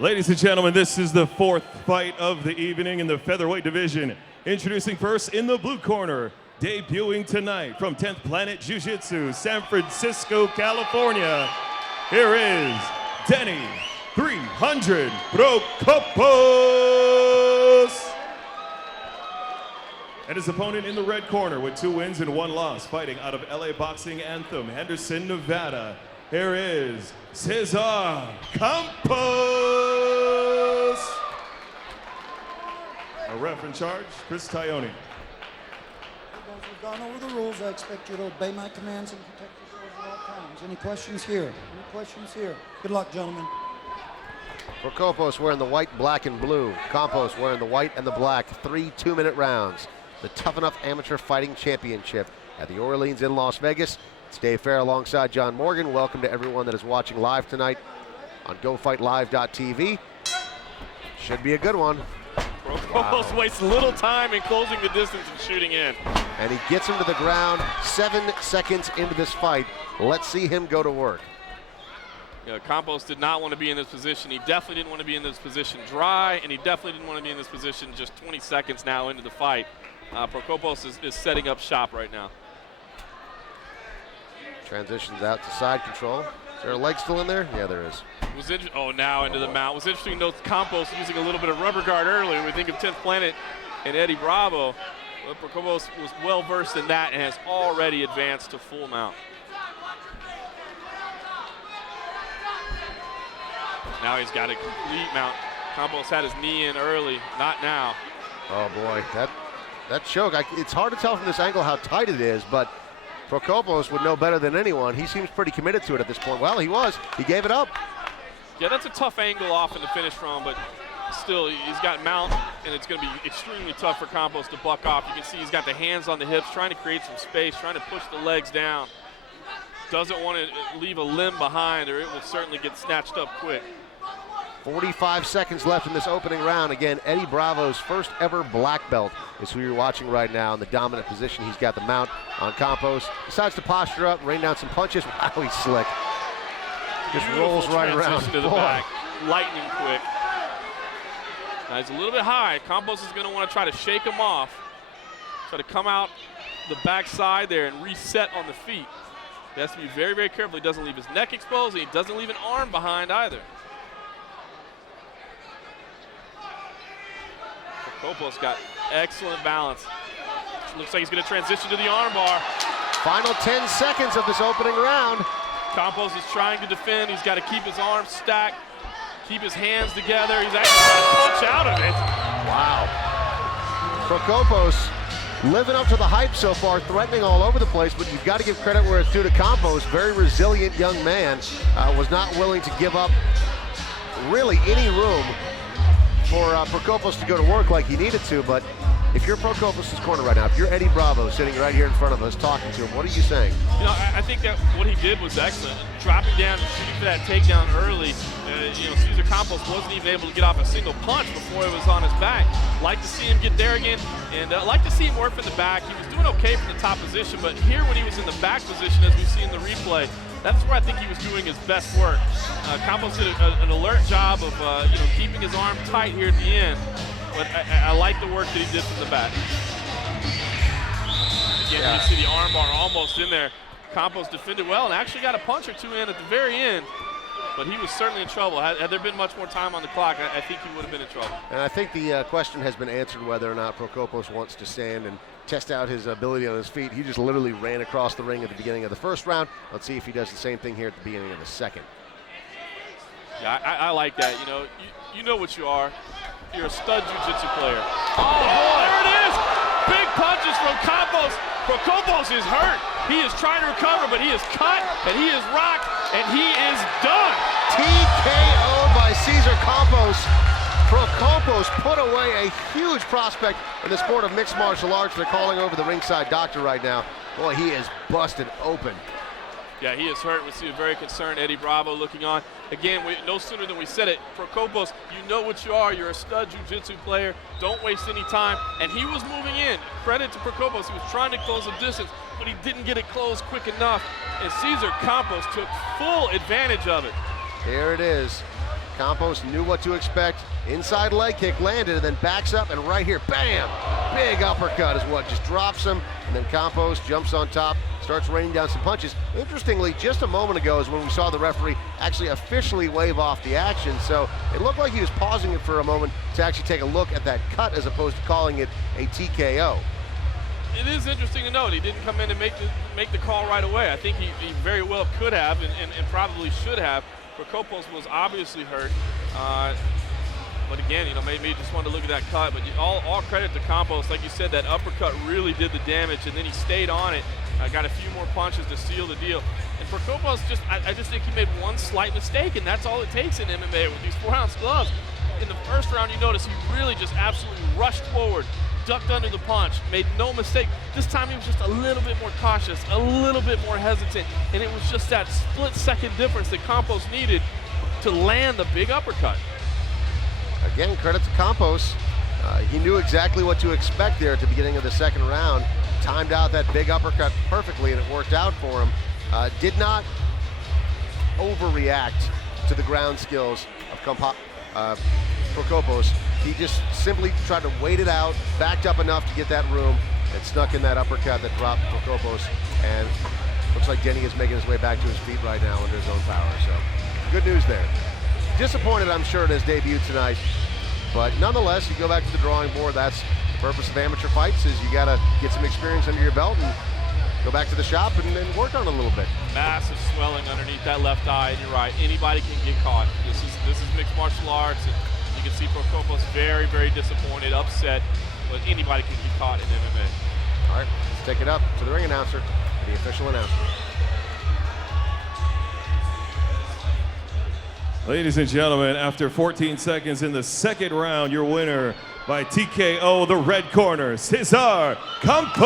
Ladies and gentlemen, this is the fourth fight of the evening in the featherweight division. Introducing first in the blue corner, debuting tonight from 10th Planet Jiu-Jitsu, San Francisco, California. Here is Denny 300 Prokopos. And his opponent in the red corner with 2 wins and 1 loss, fighting out of LA Boxing Anthem, Henderson, Nevada. Here is Cesar Campos. Our ref in charge, Chris Tione. We've gone over the rules. I expect you to obey my commands and protect yourselves at all times. Any questions here? Any questions here? Good luck, gentlemen. Prokopos wearing the white, black, and blue. Campos wearing the white and the black. 3 2-minute rounds. The Tuff-N-Uff Amateur Fighting Championship at the Orleans in Las Vegas. It's Dave Fair alongside John Morgan. Welcome to everyone that is watching live tonight on GoFightLive.tv. Should be a good one. Prokopos wastes little time in closing the distance and shooting in. And he gets him to the ground 7 seconds into this fight. Let's see him go to work. Yeah, Campos did not want to be in this position. He definitely didn't want to be in this position dry, and he definitely didn't want to be in this position just 20 seconds now into the fight. Prokopos is setting up shop right now. Transitions out to side control. Is there a leg still in there? Yeah, there is. Now into the mount. It was interesting to note Campos using a little bit of rubber guard earlier. We think of 10th Planet and Eddie Bravo. But Prokopos was well versed in that and has already advanced to full mount. Now he's got a complete mount. Campos had his knee in early, not now. Oh boy, that choke, it's hard to tell from this angle how tight it is, but Prokopos would know better than anyone. He seems pretty committed to it at this point. Well, he gave it up. Yeah, that's a tough angle often to finish from, but still, he's got mount, and it's going to be extremely tough for Campos to buck off. You can see he's got the hands on the hips, trying to create some space, trying to push the legs down. Doesn't want to leave a limb behind, or it will certainly get snatched up quick. 45 seconds left in this opening round. Again, Eddie Bravo's first ever black belt is who you're watching right now in the dominant position. He's got the mount on Campos. Decides to posture up, rain down some punches. Wow, he's slick. Just rolls right around. To the back. Lightning quick. Now he's a little bit high. Campos is going to want to try to shake him off. Try to come out the backside there and reset on the feet. He has to be very, very careful. He doesn't leave his neck exposed, and he doesn't leave an arm behind either. Prokopos got excellent balance. Looks like he's going to transition to the armbar. Final 10 seconds of this opening round. Campos is trying to defend. He's got to keep his arms stacked, keep his hands together. He's actually trying to punch out of it. Wow. Prokopos living up to the hype so far, threatening all over the place, but you've got to give credit where it's due to Campos. Very resilient young man. Was not willing to give up really any room for Prokopos to go to work like he needed to, but if you're Prokopos' corner right now, if you're Eddie Bravo sitting right here in front of us talking to him, what are you saying? You know, I think that what he did was excellent. Dropping down and shooting for that takedown early. Cesar Campos wasn't even able to get off a single punch before he was on his back. Like to see him get there again, and like to see him work from the back. He was doing okay from the top position, but here when he was in the back position, as we see in the replay, that's where I think he was doing his best work. Campos did an alert job of keeping his arm tight here at the end, but I like the work that he did from the back. Again, you see the arm bar almost in there. Campos defended well and actually got a punch or two in at the very end, but he was certainly in trouble. Had there been much more time on the clock, I think he would have been in trouble. And I think the question has been answered whether or not Prokopos wants to stand and test out his ability on his feet. He just literally ran across the ring at the beginning of the first round. Let's see if he does the same thing here at the beginning of the second. Yeah, I like that. You know what you are. You're a stud jiu-jitsu player. Oh, there it is! Big punches from Campos. Prokopos is hurt. He is trying to recover, but he is cut, and he is rocked, and he is done. TKO by Cesar Campos. Prokopos put away a huge prospect in the sport of mixed martial arts. They're calling over the ringside doctor right now. Boy, he is busted open. Yeah, he is hurt. We see a very concerned Eddie Bravo looking on. Again, no sooner than we said it, Prokopos, you know what you are. You're a stud jiu-jitsu player. Don't waste any time. And he was moving in. Credit to Prokopos. He was trying to close the distance, but he didn't get it closed quick enough. And Cesar Campos took full advantage of it. Here it is. Campos knew what to expect. Inside leg kick landed and then backs up, and right here, bam! Big uppercut is what just drops him, and then Campos jumps on top, starts raining down some punches. Interestingly, just a moment ago is when we saw the referee actually officially wave off the action, so it looked like he was pausing it for a moment to actually take a look at that cut as opposed to calling it a TKO. It is interesting to note he didn't come in and make the call right away. I think he very well could have and probably should have. Prokopos was obviously hurt. But again, maybe he just wanted to look at that cut. But all credit to Campos. Like you said, that uppercut really did the damage, and then he stayed on it. Got a few more punches to seal the deal. And Prokopos I just think he made one slight mistake, and that's all it takes in MMA with these 4-ounce gloves. In the first round, you notice he really just absolutely rushed forward, ducked under the punch, made no mistake. This time he was just a little bit more cautious, a little bit more hesitant, and it was just that split-second difference that Campos needed to land the big uppercut. Again, credit to Campos. He knew exactly what to expect there at the beginning of the second round. Timed out that big uppercut perfectly, and it worked out for him. Did not overreact to the ground skills of Prokopos. He just simply tried to wait it out, backed up enough to get that room, and snuck in that uppercut that dropped Prokopos. And looks like Denny is making his way back to his feet right now under his own power. So good news there. Disappointed, I'm sure, in his debut tonight. But nonetheless, you go back to the drawing board. That's the purpose of amateur fights, is you got to get some experience under your belt and go back to the shop and work on it a little bit. Massive swelling underneath that left eye, and you're right, anybody can get caught. This is mixed martial arts, and you can see Prokopos very, very disappointed, upset, but anybody can get caught in MMA. All right, let's take it up to the ring announcer, the official announcer. Ladies and gentlemen, after 14 seconds in the second round, your winner by TKO, the red corner, Cesar Campos.